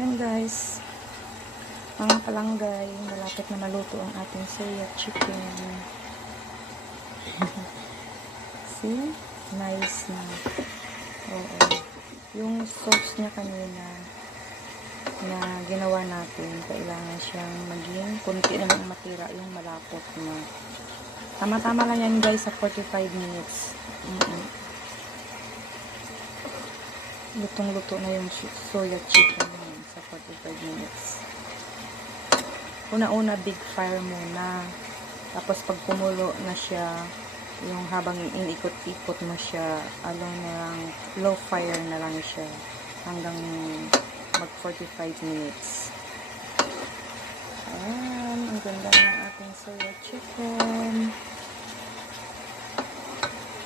Yan guys, mga palanggay, malapit na maluto ang ating soya chicken. See? Nice na. Oo. Yung sauce niya kanina na ginawa natin, kailangan siyang maging kunti na lang matira yung malapot na. Tama-tama lang yan guys sa 45 minutes. Lutong-luto na yung soya chicken sa 45 minutes. Una-una big fire muna. Tapos pag kumulo na siya, yung habang inikot-ikot mo siya, low fire na lang siya hanggang mag 45 minutes. Ayan, ang ganda ng ating soya chicken.